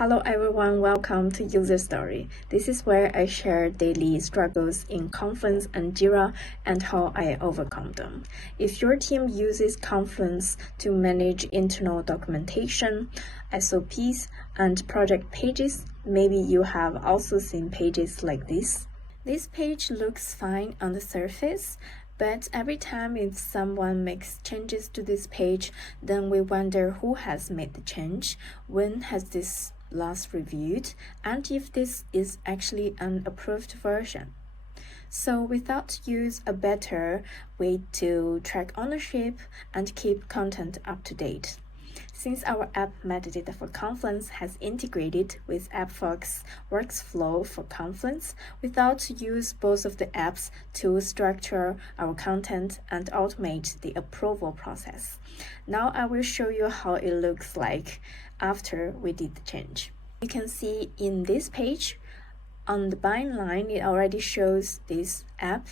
Hello everyone, welcome to Yuze Story. This is where I share daily struggles in Confluence and Jira and how I overcome them. If your team uses Confluence to manage internal documentation, SOPs, and project pages, maybe you have also seen pages like this. This page looks fine on the surface, but every time if someone makes changes to this page, then we wonder who has made the change, when has this last reviewed, and if this is actually an approved version. So we thought to use a better way to track ownership and keep content up to date. Since our app metadata for Confluence has integrated with AppFox workflow for Confluence, we thought to use both of the apps to structure our content and automate the approval process. Now I will show you how it looks like after we did the change. You can see in this page, on the bind line, it already shows this app,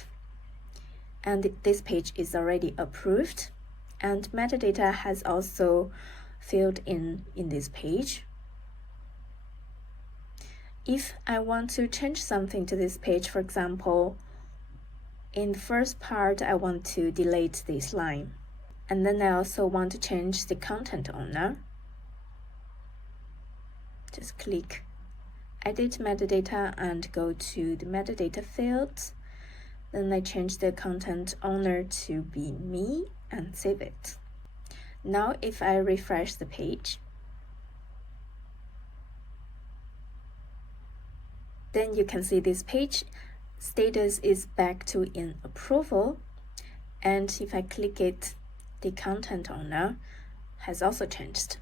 and this page is already approved, and metadata has also filled in this page. If I want to change something to this page, for example, in the first part, I want to delete this line. And then I also want to change the content owner. Just click Edit Metadata and go to the metadata field. Then I change the content owner to be me and save it. Now if I refresh the page, then you can see this page status is back to in approval, and if I click it, the content owner has also changed.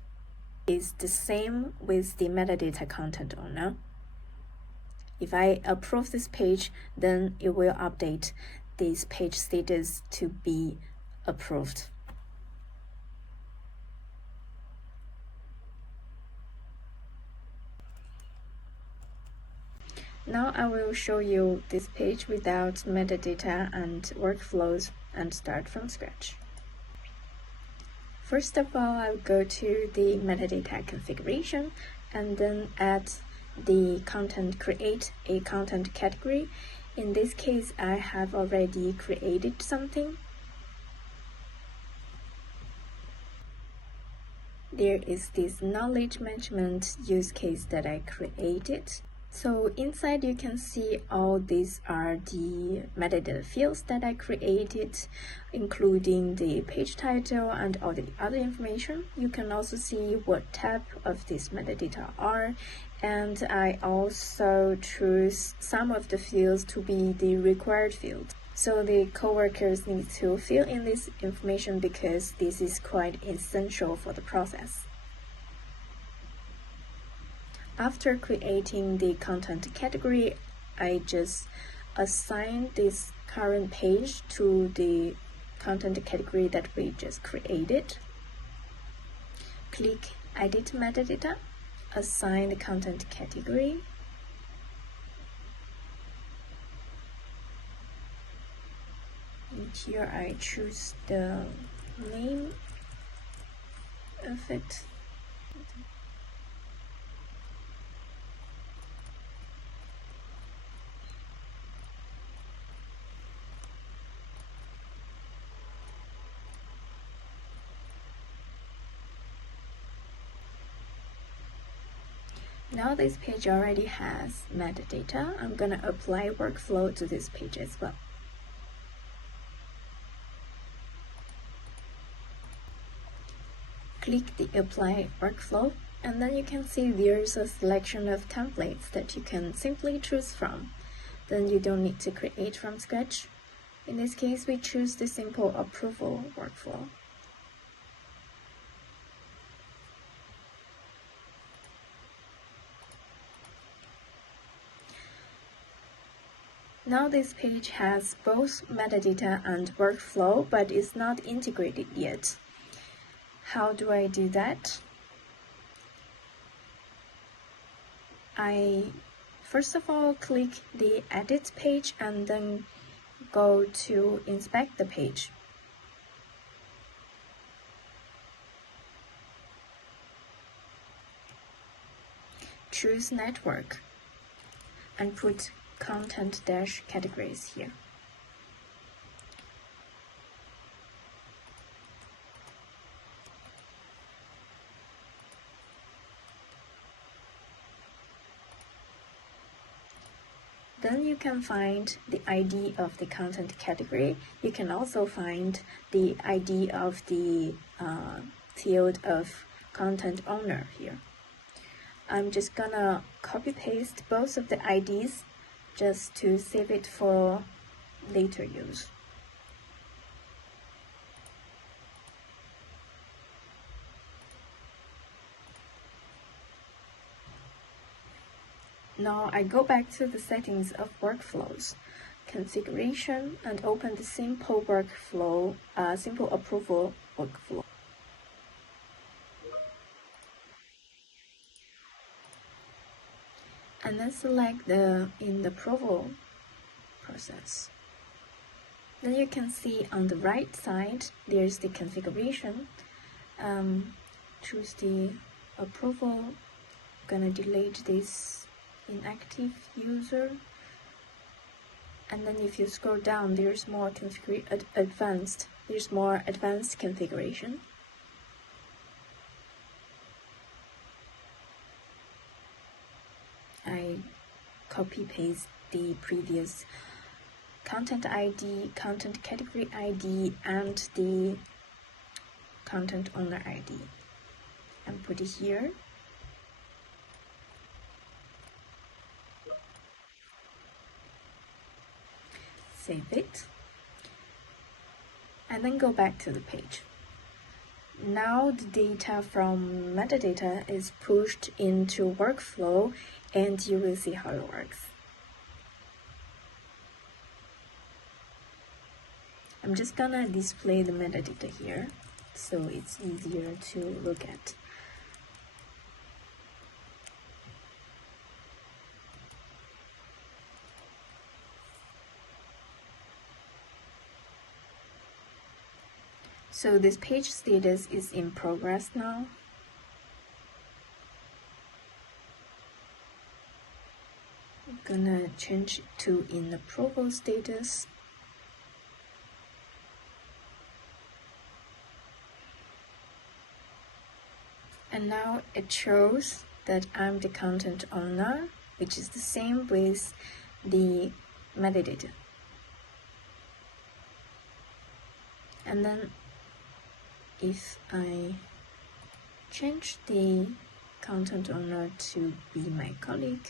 It's the same with the metadata content owner. If I approve this page, then it will update this page status to be approved. Now I will show you this page without metadata and workflows and start from scratch. First of all, I'll go to the metadata configuration and then add the content, create a content category. In this case, I have already created something. There is this knowledge management use case that I created. So inside you can see all these are the metadata fields that I created, including the page title and all the other information. You can also see what type of these metadata are, and I also choose some of the fields to be the required fields. So the coworkers need to fill in this information because this is quite essential for the process. After creating the content category, I just assign this current page to the content category that we just created. Click Edit Metadata, assign the content category. And here I choose the name of it. Now this page already has metadata. I'm gonna apply workflow to this page as well. Click the apply workflow, and then you can see there's a selection of templates that you can simply choose from. Then you don't need to create from scratch. In this case, we choose the simple approval workflow. Now this page has both metadata and workflow, but it's not integrated yet. How do I do that? I first of all click the edit page and then go to inspect the page. choose network and put content-categories here. Then you can find the ID of the content category. You can also find the ID of the field of content owner here. I'm just gonna copy paste both of the IDs just to save it for later use. Now I go back to the settings of workflows, configuration, and open the simple approval workflow. And then select the in the approval process. Then you can see on the right side, there's the configuration. Choose the approval. I'm gonna delete this inactive user. And then if you scroll down, there's more advanced configuration. I copy paste the previous content ID, content category ID, and the content owner ID and put it here. Save it, and then go back to the page. Now the data from metadata is pushed into workflow, and you will see how it works. I'm just gonna display the metadata here, so it's easier to look at. So this page status is in progress now. I'm gonna change it to in approval status. And now it shows that I'm the content owner, which is the same with the metadata. And then if I change the content owner to be my colleague,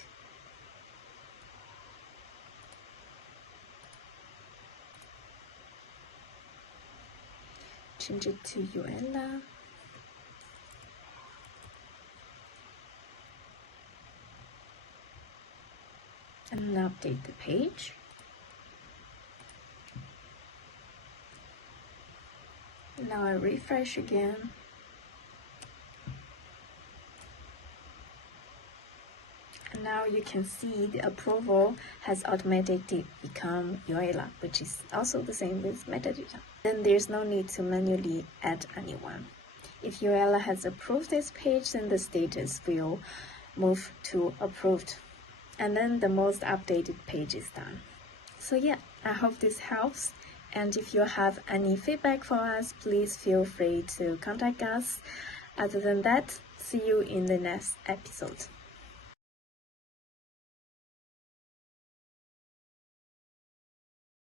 change it to Yuela, and update the page. Now I refresh again. And now you can see the approval has automatically become Yuela, which is also the same with metadata. Then there's no need to manually add anyone. If Yuela has approved this page, then the status will move to approved. And then the most updated page is done. So yeah, I hope this helps. And if you have any feedback for us, please feel free to contact us. Other than that, see you in the next episode.